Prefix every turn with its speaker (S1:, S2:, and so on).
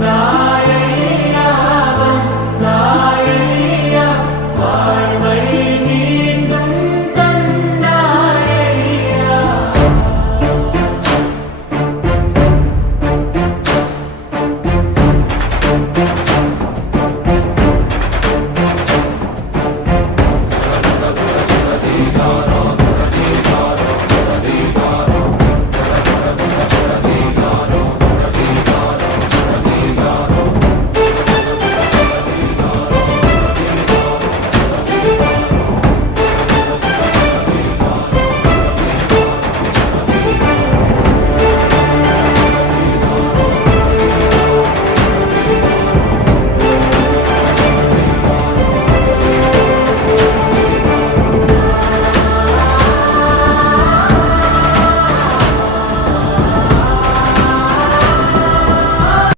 S1: 나.